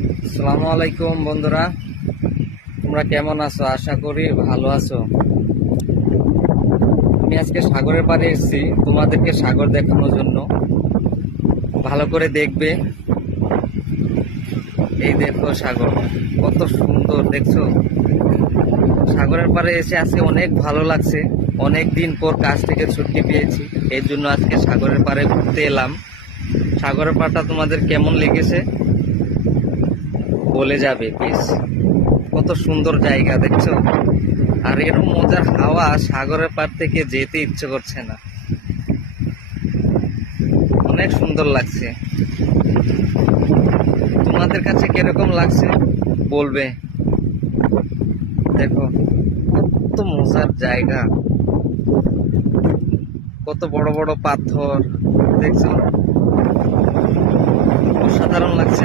আসসালামু আলাইকুম বন্ধুরা, তোমরা কেমন আছো? আশা করি ভালো আছো। আমি আজকে সাগরের পাড়ে এসেছি তোমাদেরকে সাগর দেখানোর জন্য। ভালো করে দেখবে। এই দেখো সাগর কত সুন্দর, দেখছো? সাগরের পাড়ে এসে আজকে অনেক ভালো লাগছে। অনেক দিন পর কাজ থেকে ছুটি পেয়েছি, এর জন্য আজকে সাগরের পাড়ে ঘুরতে এলাম। সাগরের পাড়টা তোমাদের কেমন লেগেছে বলে যাবে প্লিজ। কত সুন্দর জায়গা দেখছো, আর এরকম মজার হাওয়া সাগরের পাড় থেকে যেতে ইচ্ছে করছে না। অনেক সুন্দর লাগছে। তোমাদের কাছে কিরকম লাগছে বলবে। দেখো কত মজার জায়গা, কত বড় বড় পাথর, দেখছো? অসাধারণ লাগছে।